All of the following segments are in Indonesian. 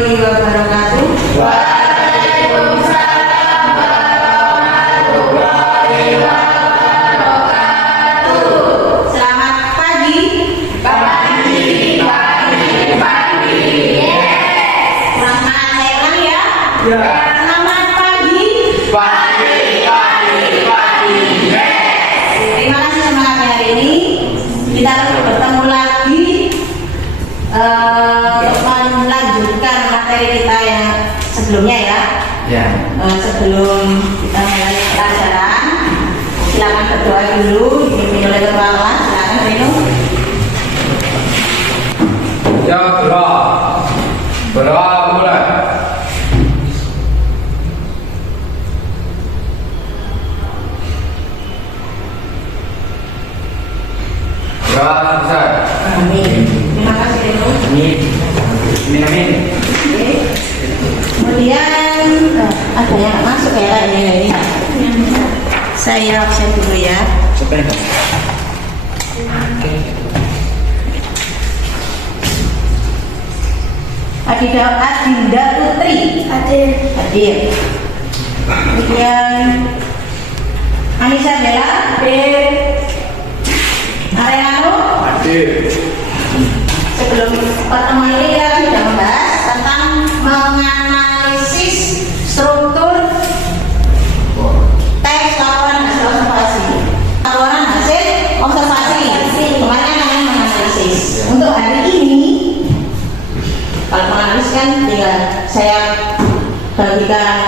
warahmatullahi wabarakatuh. Waalaikumsalam warahmatullahi wabarakatuh. Selamat pagi. Pagi. Yes. Selamat saya ulangi ya. Ya. Selamat pagi. Pagi. Yes. Terima kasih semangatnya hari ini. Kita akan bertemu lagi untuk melanjutkan materi kita yang sebelumnya ya. Ya. Sebelum kita mulai pelajaran, silakan berdoa dulu dipimpin oleh ketua kelas. Silakan Rino. Ya, berdoa mulai. Berdoa selesai. Amin. Terima kasih Rino. Amin. Amin. Oke. Kemudian ada yang nggak masuk ya kayaknya ini. Saya absen dulu ya. Adinda Putri hadir. Kemudian Anissa Bella hadir. Ariano. Hadir. Sebelum pertemuan ini kita sudah membahas tentang menganalisis struktur teks laporan hasil observasi. Laporan hasil observasi, kemarin namanya menganalisis. Untuk hari ini, kalau menganalisis kan tinggal saya bagikan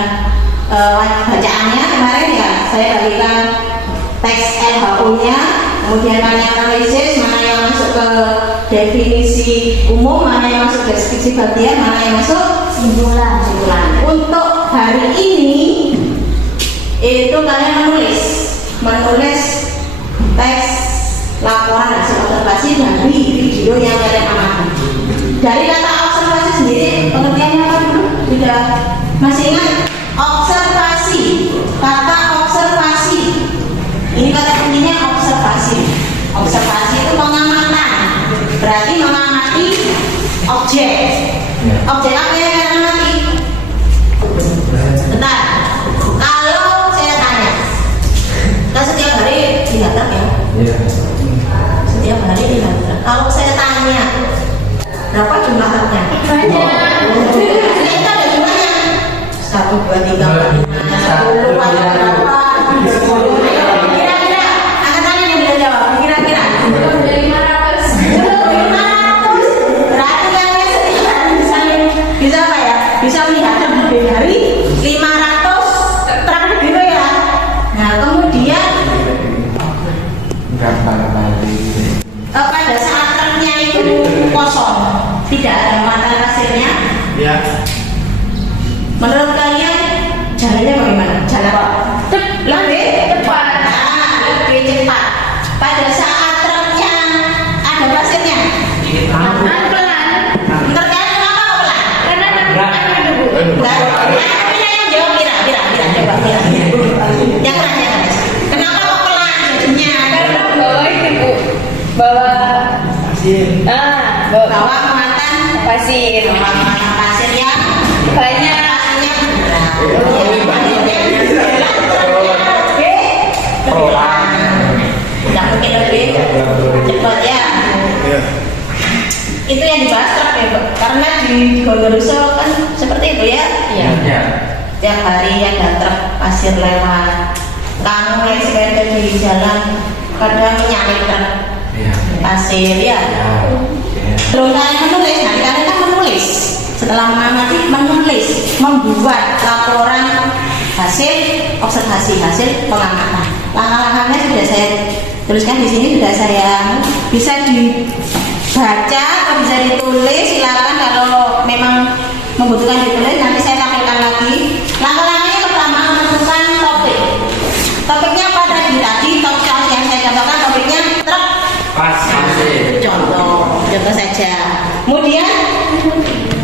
bacaannya kemarin ya, saya bagikan teks LHO-nya, kemudian mana yang analisis, mana yang masuk ke definisi umum, mana yang masuk deskripsi bagian, mana yang masuk simpulan. Untuk hari ini itu kalian menulis teks laporan hasil observasi dari video yang kalian amati. Dari kata observasi sendiri pengertiannya apa dulu? Sudah masih ingat? Observasi, kata observasi ini kata kuncinya observasi. Observasi itu pengamatan, berarti mengamati objek. Objek apa yang kalian amati? Bentar, kalau saya tanya, kita setiap hari lihat ya? Ya. Setiap hari lihat. Kalau saya tanya, berapa jumlah haknya? Kita ada jumlahnya. 1, 2, 3, 4, 5, 10, ada berapa? Kira-kira, angkat tangan yang bisa jawab. Kira-kira. 500. Berarti kalian setiap hari bisa apa ya? Bisa melihat lebih dari 500 truk gitu ya. Nah kemudian pada saat truknya itu kosong, tidak ada muatan pasirnya, Ya. menurut kalian jalannya bagaimana? Jalan lebih cepat. Nah, lebih cepat. Pada saat truknya ada pasirnya, pelan. Menurut kalian kenapa kok pelan? Karena enggak. Tapi saya yang jawab kira coba kira. Yang tanya. Kenapa kok pelan jadinya? Karena bawa ini Bu, bawa Bawa muatan pasir yang banyak. pasirnya tidak mungkin lebih cepat ya. Itu yang dibahas truk ya, Bu. Karena di Gondoruso kan seperti itu ya. Iya. Ya. Tiap hari ada truk pasir lewat. Kamu naik sepeda di jalan kadang nyari truk Ya. pasir ya. Belum kalian menulis, nanti kalian kan menulis. Setelah mengamati, menulis, membuat laporan hasil observasi, hasil pengamatan. Langkah-langkahnya sudah saya tuliskan di sini, sudah saya bisa dibaca atau bisa ditulis. Silakan kalau memang membutuhkan ditulis, nanti saya tampilkan lagi. Langkah-langkahnya pertama menentukan topik. Topiknya apa tadi? Topik yang saya contohkan topiknya truk Pasir. contoh saja. Kemudian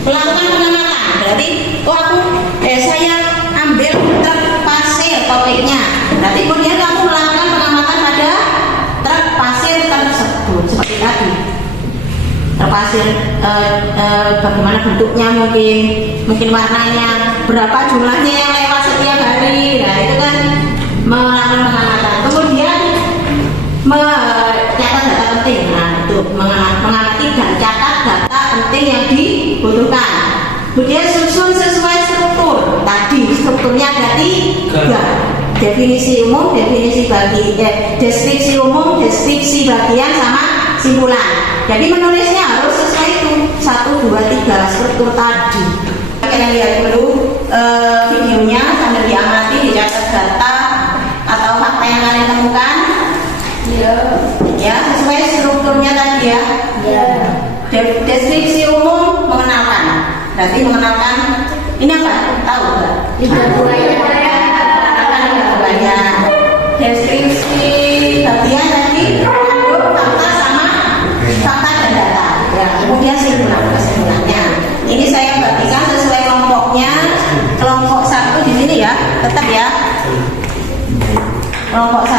melakukan pengamatan, berarti saya ambil truk pasir topiknya, berarti kemudian kamu melakukan pengamatan pada truk pasir tersebut seperti tadi. observasi bagaimana bentuknya, mungkin warnanya, berapa jumlahnya yang lewat setiap hari. Nah itu kan melakukan pengamatan. Kemudian catat data penting. Nah itu mengamati dan catat data penting yang dibutuhkan. Kemudian susun sesuai struktur. Tadi strukturnya ada 3. Definisi umum, deskripsi umum, deskripsi bagian, sama simpulan. Jadi menulisnya harus sesuai itu 1, 2, 3 struktur tadi. Kalian lihat dulu videonya sambil diamati, dicatat data atau fakta yang kalian temukan. Ya, sesuai strukturnya tadi ya. Deskripsi umum mengenalkan. Berarti mengenalkan ini apa? Tahu nggak? Deskripsi bagian tadi mengandung fakta sama fakta dan data. Ya, kemudian kesimpulannya. Ini saya bagikan sesuai kelompoknya. Kelompok 1 di sini ya, tetap ya. Kelompok 1,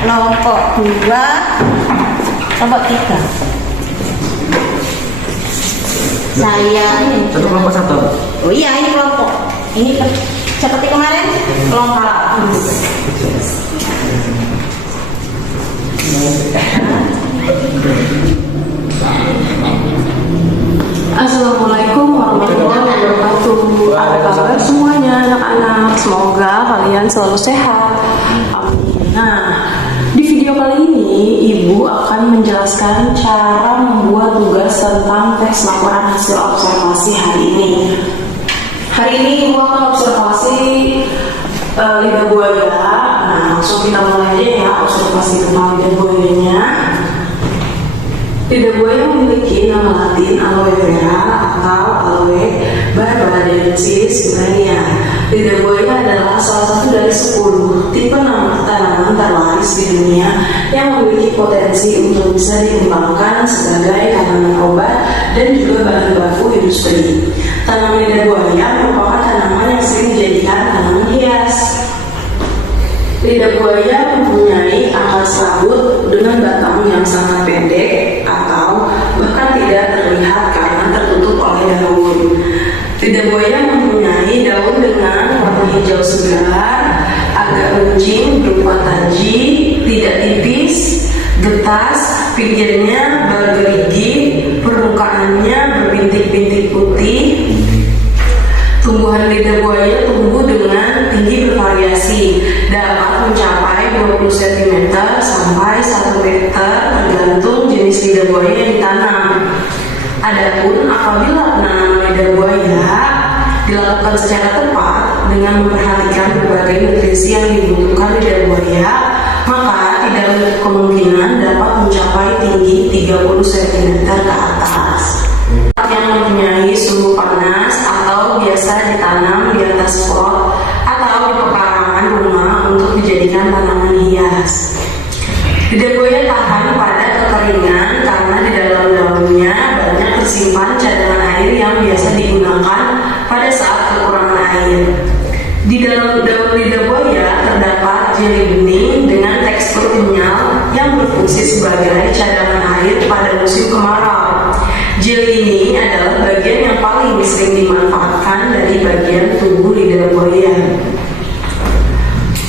kelompok 2, kelompok 3. Saya Satu kelompok 1. Oh iya, ini kelompok. Ini seperti kemarin kelompok. Assalamualaikum warahmatullahi wabarakatuh. Apa kabar semuanya anak-anak? Semoga kalian selalu sehat. Amin. Nah, di video kali ini Ibu akan menjelaskan cara membuat tugas tentang tes laporan hasil observasi hari ini. Hari ini Ibu akan observasi lidah buaya. Nah, langsung kita mulai aja ya observasi tentang lidah buayanya. Lidah buaya memiliki nama latin aloe vera atau aloe barbadensis mania. Lidah buaya adalah salah satu dari 10 tipe tanaman terlaris di dunia yang memiliki potensi untuk bisa dikembangkan sebagai tanaman obat dan juga bahan baku industri. Tanaman lidah buaya merupakan tanaman yang sering dijadikan tanaman hias. Lidah buaya mempunyai akar serabut dengan batang yang sangat pendek atau bahkan tidak terlihat karena tertutup oleh daun. Lidah buaya mempunyai daun dengan warna hijau segar, agak runcing berupa taji, tidak tipis, getas, pinggirnya bergerigi, permukaannya berbintik-bintik putih. Tumbuhan lidah buaya tumbuh dengan tinggi bervariasi, dapat mencapai 20 cm sampai 1 meter tergantung jenis lidah buaya yang ditanam. Adapun apabila penanaman lidah buaya dilakukan secara tepat dengan memperhatikan berbagai nutrisi yang dibutuhkan lidah buaya, maka tidak menutup kemungkinan dapat mencapai tinggi 30 cm ke atas. Yang mempunyai suhu panas atau biasa ditanam di atas pot atau di pekarangan rumah untuk dijadikan tanaman hias. Lidah buaya tahan pada kekeringan karena di dalam daunnya banyak tersimpan cadangan air yang biasa digunakan pada saat kekurangan air. Di dalam daun lidah buaya terdapat jeli bening dengan tekstur kenyal yang berfungsi sebagai cadangan air pada musim kemarau. Jeli ini adalah bagian yang paling sering dimanfaatkan dari bagian tubuh lidah buaya.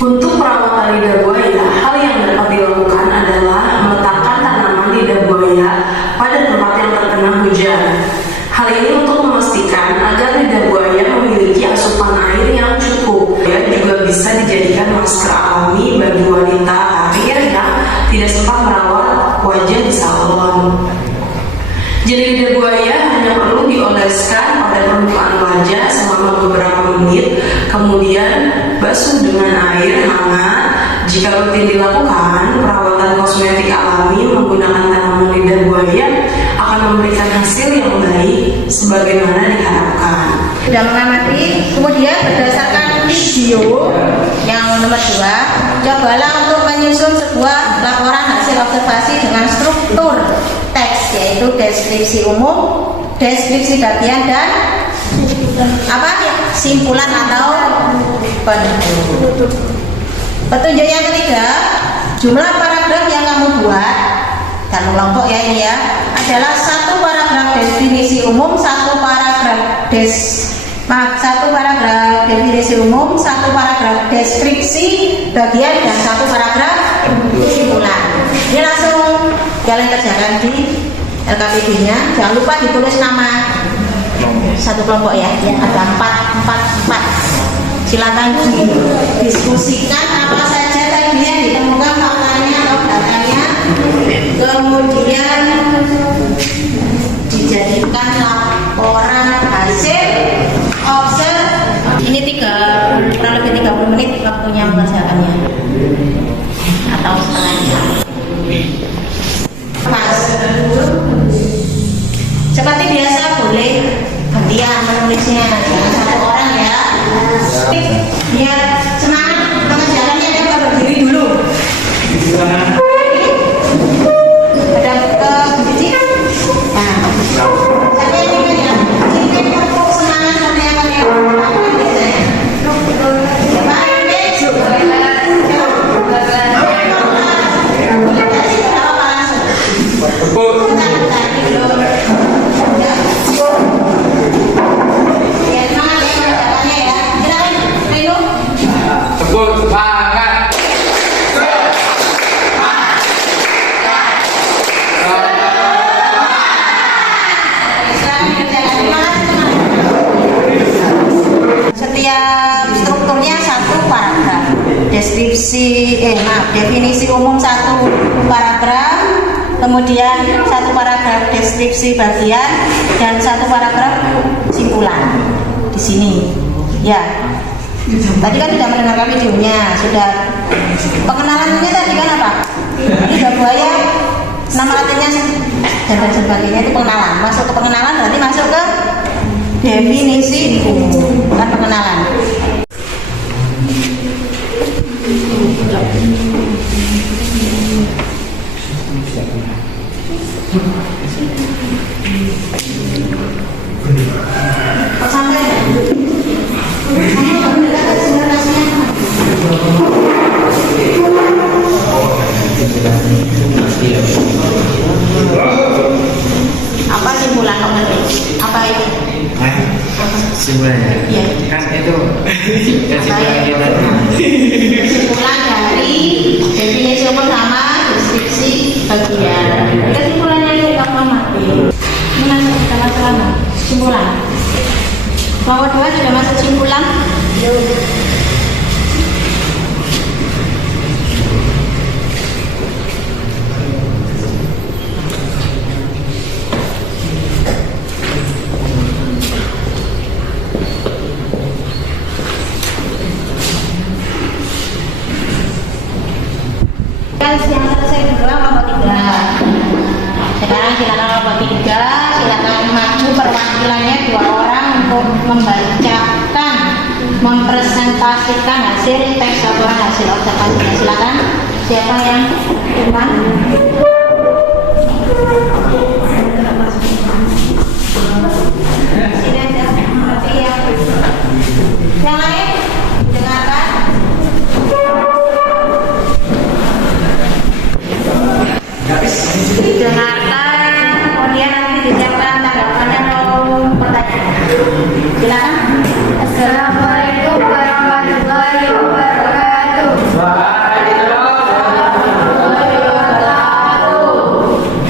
Untuk perawatan lidah buaya, hal yang dapat dilakukan adalah meletakkan tanaman lidah buaya pada tempat yang terkena hujan. Hal ini untuk memastikan agar lidah buaya memiliki asupan air yang cukup. Ya, juga bisa dijadikan masker alami bagi wanita karir yang tidak sempat merawat wajah di salon. Jeli lidah buaya hanya perlu dioleskan pada permukaan wajah selama beberapa menit, kemudian basuh dengan air hangat. Jika rutin dilakukan, perawatan kosmetik alami menggunakan tanaman lidah buaya akan memberikan hasil yang baik sebagaimana diharapkan. Sudah mengamati, kemudian berdasarkan video yang nomor 2, cobalah untuk menyusun sebuah laporan hasil observasi dengan struktur teks, yaitu deskripsi umum, deskripsi bagian, dan simpulan atau penutup. Petunjuk yang ketiga, jumlah paragraf yang kamu buat satu kelompok ya ini ya, adalah satu paragraf definisi umum, satu paragraf definisi umum, satu paragraf deskripsi bagian, dan satu paragraf kesimpulan. Ini langsung kalian kerjakan di LKPD-nya. Jangan lupa ditulis nama satu kelompok ya. Ada 4. Silakan didiskusikan apa saja tadi yang ditemukan faktanya atau datanya, kemudian dijadikan laporan hasil observ. Ini kurang lebih 30 menit waktunya mengerjakannya atau setengah jam. Mas, seperti biasa boleh gantian menulisnya, jangan satu orang ya. Biar semangat mengerjakannya, dia berdiri dulu. Ada ke biji. Nah, saya ini ya, ini untuk semangat karya-karya biasanya. Setiap strukturnya satu paragraf, definisi umum satu paragraf, kemudian satu paragraf deskripsi bagian, dan satu paragraf kesimpulan di sini ya. Tadi kan sudah mendengarkan videonya, sudah pengenalannya tadi kan apa? Lidah buaya, nama artinya dan sebagainya itu pengenalan. Masuk ke pengenalan berarti masuk ke definisi umum, kan pengenalan. Sampai apa simpulan kok ngerti? Apa ini? Simpulannya? Iya. Kan itu kesimpulan kita. Kesimpulan dari definisi umum sama deskripsi bagian. Kesimpulannya ini kamu mati. Ini masuk ke dalam selama simpulan. Kelompok 2 sudah masuk simpulan. Yang selesai kedua kelompok 3. Sekarang silakan kelompok 3, silakan maju perwakilannya 2 orang untuk membacakan, mempresentasikan hasil teks laporan hasil observasinya. Silakan, siapa yang depan? Yang lain dengarkan. Dengarkan, kemudian nanti disiapkan tanggapannya atau pertanyaan. Silakan. Assalamualaikum warahmatullahi wabarakatuh.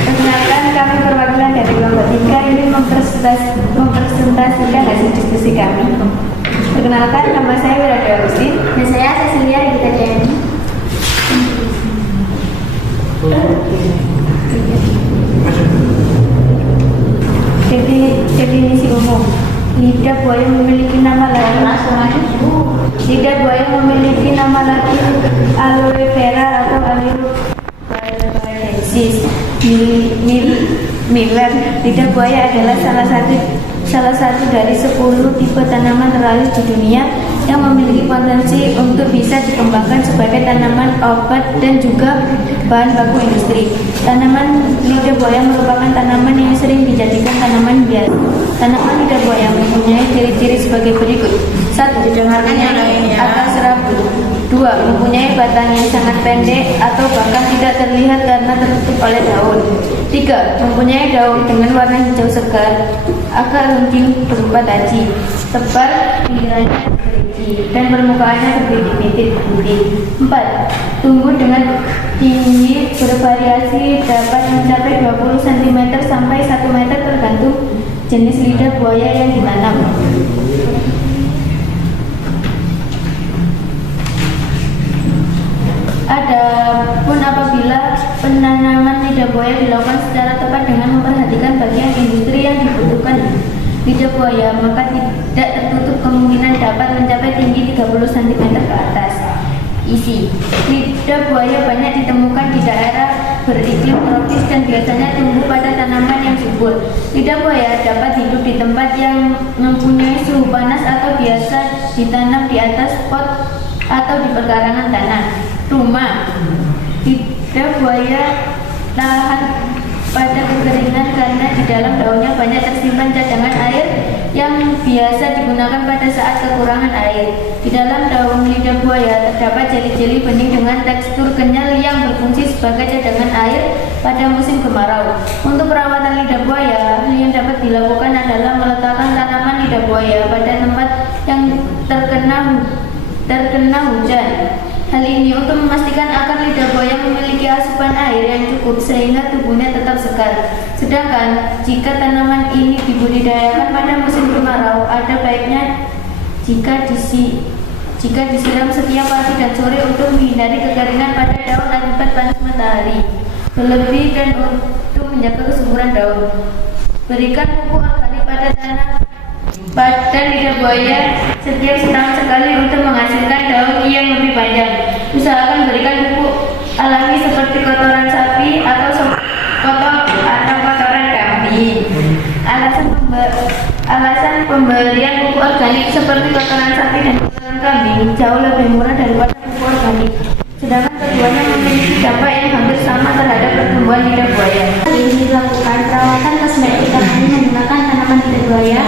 Perkenalkan, kami perwakilan dari kelompok 3 ini mempresentasikan hasil diskusi kami. Perkenalkan, nama saya Wirada Rustin. Dan saya Cecilia Regita Jayani. Definisi umum. Lidah buaya memiliki nama laki. Lidah buaya memiliki nama laki aloe vera atau Aloe Miller. Lidah buaya adalah salah satu dari 10 tipe tanaman terlaris di dunia yang memiliki potensi untuk bisa dikembangkan sebagai tanaman obat dan juga bahan baku industri. Tanaman lidah buaya merupakan tanaman yang sering dijadikan tanaman biasa. Tanaman lidah buaya mempunyai ciri-ciri sebagai berikut. 1. Didengarkan yang lain ya. Akar serabut. 2. 2. Mempunyai batang yang sangat pendek atau bahkan tidak terlihat karena tertutup oleh daun. 3. Mempunyai daun dengan warna hijau segar, agak runcing berupa taji, tebal, pinggirannya bergerigi, dan permukaannya berbintik-bintik putih. 4. Tumbuh dengan tinggi bervariasi, dapat mencapai 20 cm sampai 1 meter tergantung jenis lidah buaya yang ditanam. Adapun apabila penanaman lidah buaya dilakukan secara tepat dengan memperhatikan bagian industri yang dibutuhkan lidah buaya, maka tidak tertutup kemungkinan dapat mencapai tinggi 30 cm ke atas. Isi: lidah buaya banyak ditemukan di daerah beriklim tropis dan biasanya tumbuh pada tanaman yang subur. Lidah buaya dapat hidup di tempat yang mempunyai suhu panas atau biasa ditanam di atas pot atau di perkarangan tanah rumah. Lidah buaya tahan pada kekeringan karena di dalam daunnya banyak tersimpan cadangan air yang biasa digunakan pada saat kekurangan air. Di dalam daun lidah buaya terdapat jeli-jeli bening dengan tekstur kenyal yang berfungsi sebagai cadangan air pada musim kemarau. Untuk perawatan lidah buaya, hal yang dapat dilakukan adalah meletakkan tanaman lidah buaya pada tempat yang terkena hujan. Hal ini untuk memastikan akar lidah buaya memiliki asupan air yang cukup sehingga tubuhnya tetap segar. Sedangkan jika tanaman ini dibudidayakan pada musim kemarau, ada baiknya jika disiram setiap pagi dan sore untuk menghindari kekeringan pada daun akibat panas matahari berlebih dan untuk menjaga kesuburan daun. Berikan pupuk organik pada tanah pada lidah buaya setiap setahun sekali untuk menghasilkan daun yang lebih panjang. Usahakan berikan pupuk alami seperti kotoran sapi atau kotoran kambing. Alasan pembelian pupuk organik seperti kotoran sapi dan kotoran kambing jauh lebih murah daripada pupuk organik. Sedangkan keduanya memiliki dampak yang hampir sama terhadap pertumbuhan lidah buaya. Ini dilakukan perawatan kosmetik alami menggunakan tanaman lidah buaya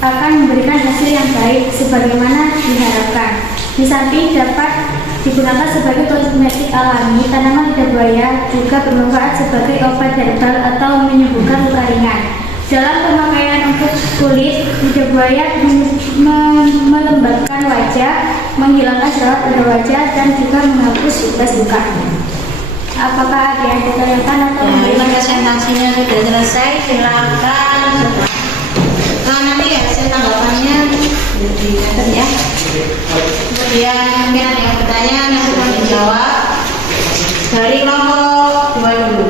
akan memberikan hasil yang baik sebagaimana diharapkan. Di samping dapat digunakan sebagai kosmetik alami, tanaman lidah buaya juga bermanfaat sebagai obat herbal atau menyembuhkan luka ringan. Dalam pemakaian untuk kulit, lidah buaya melembabkan wajah, menghilangkan jerawat pada wajah, dan juga menghapus bekas luka. Apakah ada yang ditanyakan atau Presentasinya sudah selesai, silakan. Nanti hasil tanggapannya dicatat ya. Kemudian mungkin ada yang bertanya, nanti akan dijawab. Dari kelompok 2 dulu.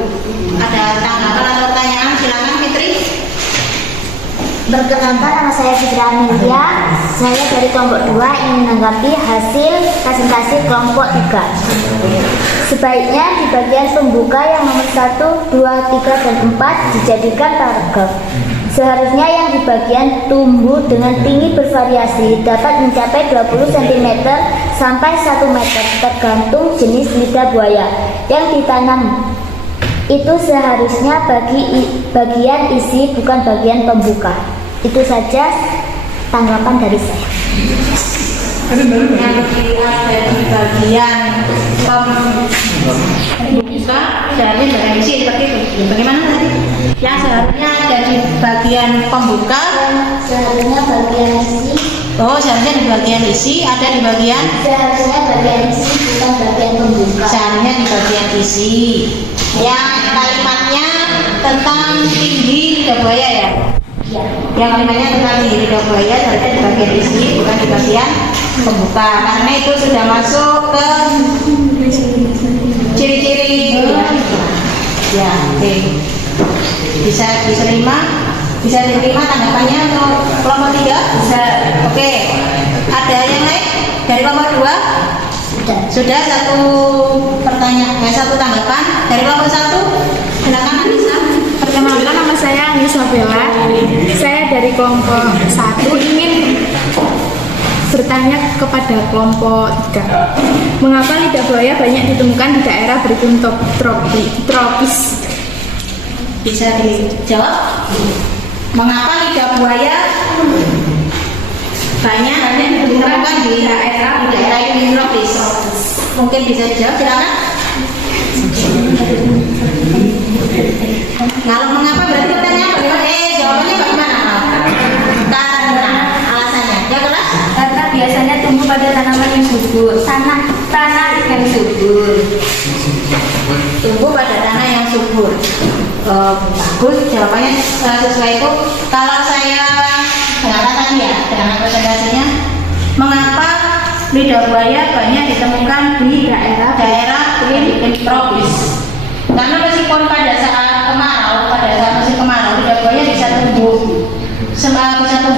Ada tanggapan atau pertanyaan? Silakan Fitri. Perkenalkan, nama saya Fitri Amelia. Saya dari kelompok 2 ingin menanggapi hasil presentasi kelompok 3. Sebaiknya di bagian pembuka yang nomor 1, 2, 3, dan 4 dijadikan paragraf. Seharusnya yang di bagian tumbuh dengan tinggi bervariasi dapat mencapai 20 cm sampai 1 meter tergantung jenis lidah buaya yang ditanam. Itu seharusnya bagian isi bukan bagian pembuka. Itu saja tanggapan dari saya. Yang ada di bagian pembuka dari isi seperti itu. Bagaimana tadi? Yang seharusnya ada di bagian pembuka. Seharusnya bagian isi. Oh, seharusnya di bagian isi, ada di bagian. Seharusnya bagian isi bukan bagian pembuka. Seharusnya di bagian isi. Yang kalimatnya tentang tinggi lidah buaya ya. Ya. Yang kalimatnya tentang tinggi lidah buaya seharusnya di bagian isi, bukan di bagian pembuka. Karena itu sudah masuk ke ciri-ciri. Ya, oke. Bisa diterima tanggapannya untuk kelompok 3? Bisa. Oke. Ada yang lain dari kelompok 2? Sudah satu pertanyaan, satu tanggapan dari kelompok 1. Silakan Anissa. Perkenalkan, nama saya Anissa Bella. Saya dari kelompok 1 ingin bertanya kepada kelompok 3. Mengapa lidah buaya banyak ditemukan di daerah beriklim tropis? Bisa dijawab? Mengapa lidah buaya banyak ditemukan di daerah yang tropis. Mungkin bisa dijawab, silakan. Kalau mengapa berarti pertanyaan bagaimana? Jawabannya bagaimana? Karena alasannya, ya kelas? Karena biasanya tumbuh pada tanaman yang subur. Tanah yang subur. Tumbuh pada tanah yang subur. Bagus, jawabannya sesuai itu. Kalau saya mengatakan ya dengan presentasinya, mengapa lidah buaya banyak ditemukan di daerah tropis? Karena meskipun pada saat musim kemarau lidah buaya bisa tumbuh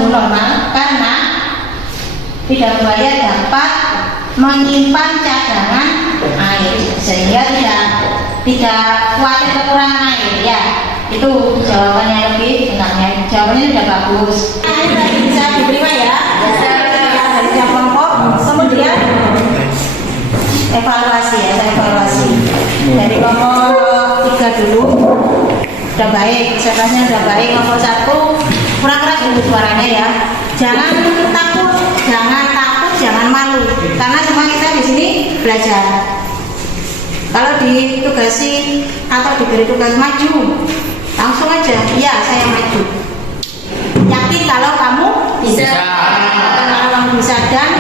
normal, karena lidah buaya dapat menyimpan cadangan air sehingga tidak khawatir kekurangan air ya. Itu jawabannya lebih benarnya. Jawabannya sudah bagus. Bisa diterima ya. Dari jam kelompok. Kemudian evaluasi ya, saya evaluasi. Dari kelompok 3 dulu. Sudah baik, setelahnya sudah baik. Kelompok 1 kurang keras dulu suaranya ya. Jangan takut, jangan malu. Karena semua kita di sini belajar. Kalau ditugasi atau diberi tugas maju, langsung aja, ya saya maju. Yakin kalau kamu bisa. Kalau kamu bisa dan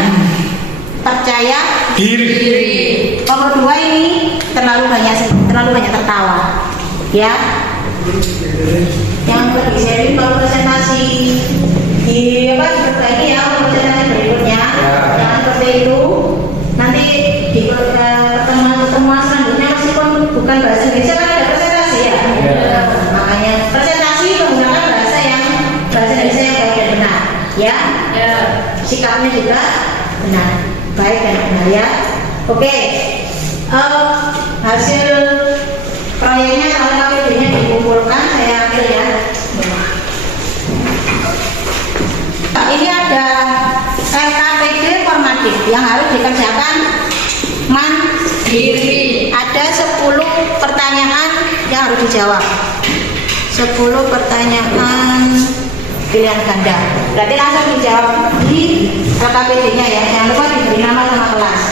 percaya diri. Nomor 2 ini terlalu banyak tertawa, ya. Yang lebih serius kalau presentasi diperbaiki ya untuk presentasi berikutnya. Jangan seperti itu. Nanti di pertemuan selanjutnya meskipun bukan bahasa Indonesia kan ada presentasi ya. Makanya presentasi menggunakan bahasa Indonesia yang baik dan benar ya. Sikapnya juga benar, baik dan benar ya. Oke. Hasil proyeknya kalau KPD-nya dikumpulkan saya ambil ya. Ini ada LKPD formatif yang harus dikerjakan mandiri. Ada 10 pertanyaan yang harus dijawab. 10 pertanyaan pilihan ganda. Berarti langsung dijawab di LKPD-nya ya. Jangan lupa diberi nama sama kelas.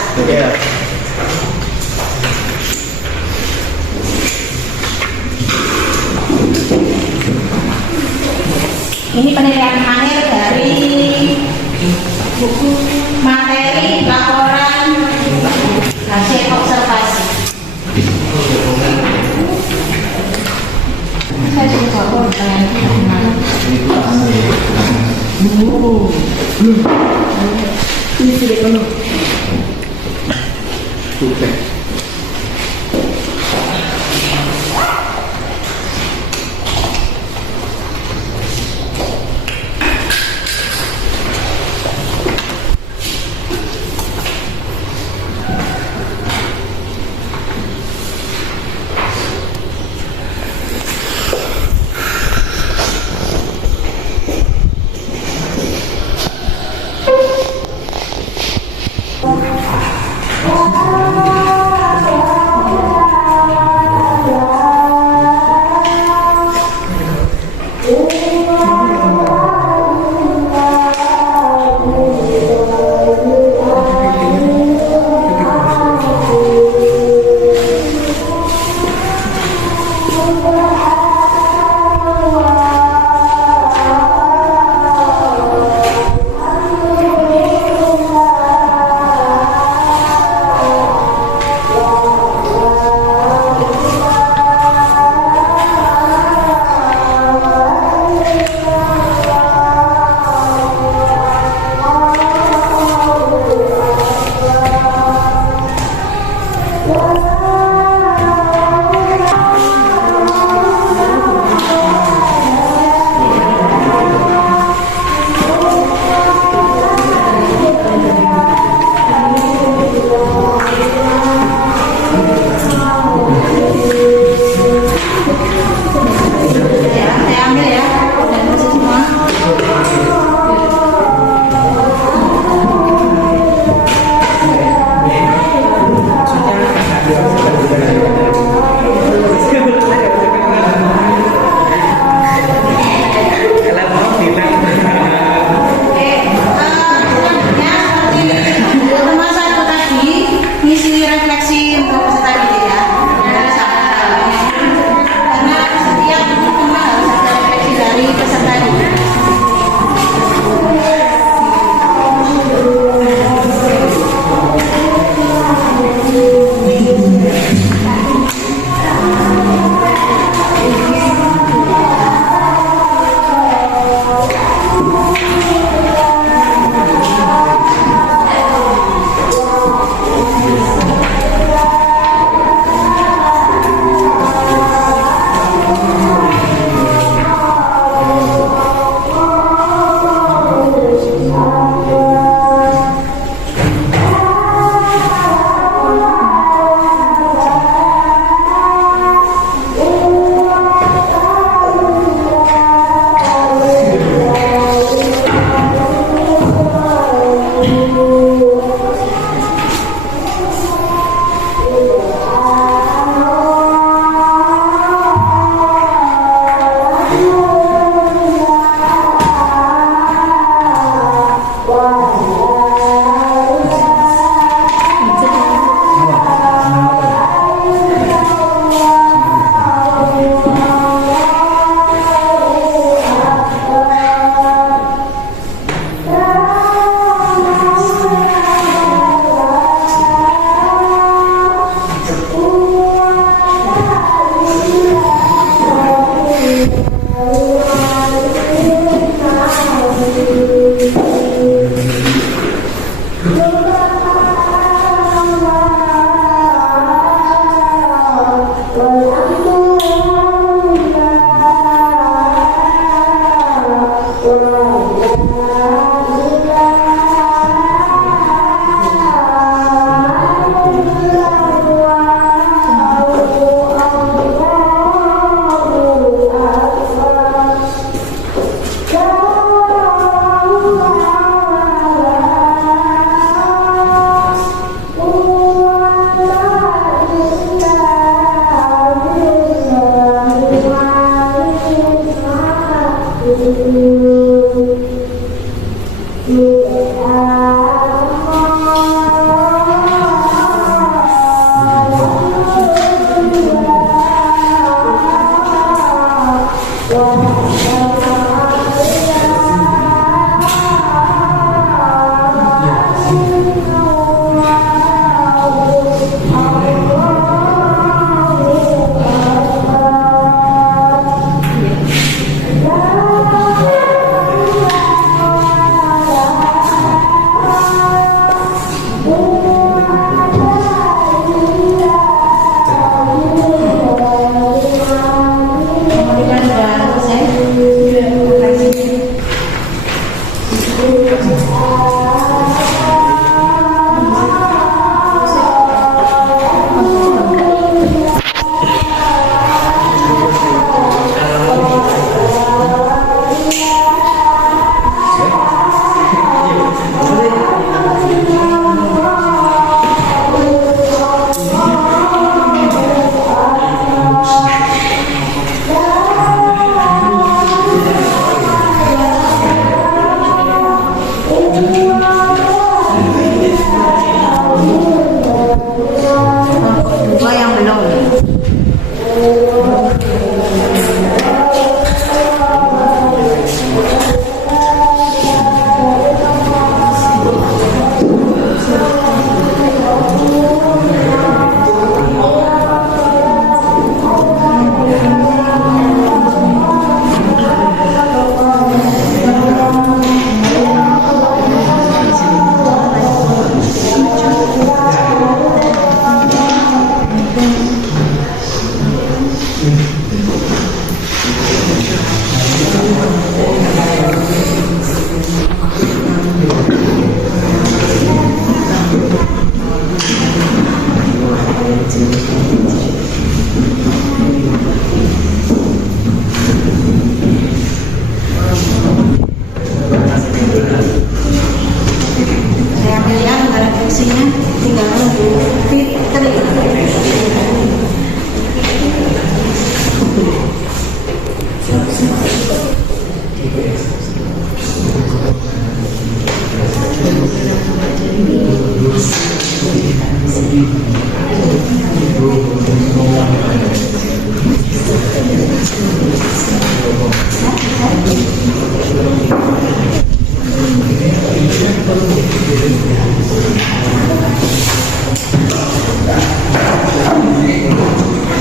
Ini penilaian akhir dari buku materi laporan hasil observasi. Saya coba ini sudah penuh.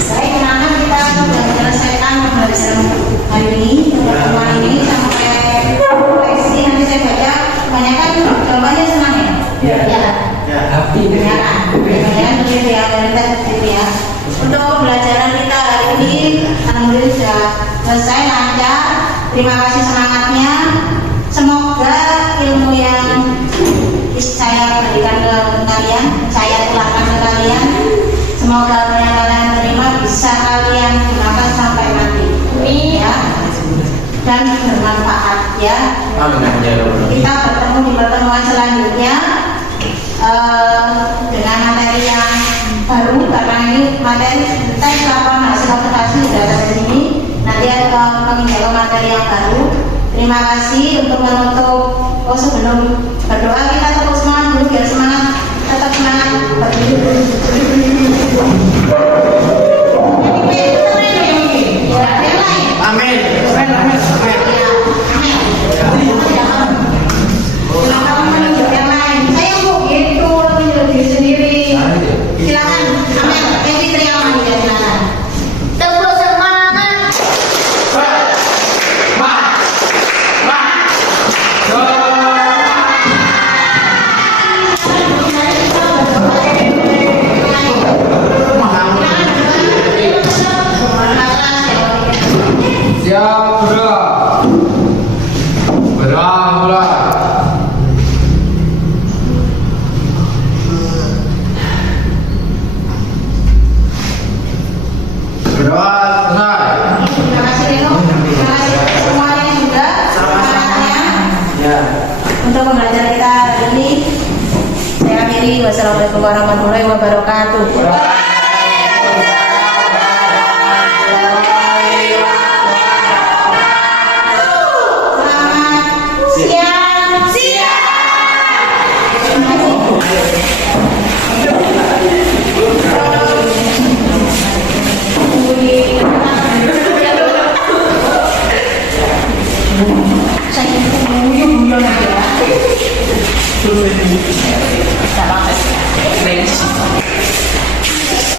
Baik, kenangan kita sudah menyelesaikan pembelajaran hari ini, pertemuan ini sampai refleksi. Nanti saya baca, kebanyakan jawabannya senang ya? Ya. Kebanyakan lebih realitas gitu ya. Untuk pembelajaran kita hari ini, alhamdulillah sudah selesai lancar. Terima kasih semangatnya. Semoga ilmu yang saya berikan ke kalian, saya tularkan ke kalian, semoga apa yang kalian terima bisa kalian gunakan sampai nanti, ya, dan bermanfaat ya. Kita bertemu di pertemuan selanjutnya dengan materi yang baru, karena ini materi tes laporan hasil observasi sudah ada di sini. Nanti akan menginjak materi yang baru. Terima kasih. Untuk menutup, sebelum berdoa kita tepuk semangat dulu biar semangat, tetap semangat berdiri. Amin. Silakan menunjuk yang lain. Saya mau gitu menunjuk diri sendiri. Silakan, Amin. Fitri yang maju ya, silakan. Tepuk semangat. Siap, gerak. Berang mulai. Berdoa selesai. Terima kasih Reno. Terima kasih semuanya juga semangatnya untuk pembelajaran kita hari ini. Saya akhiri. Wassalamualaikum warahmatullahi wabarakatuh. Selamat siang. Saya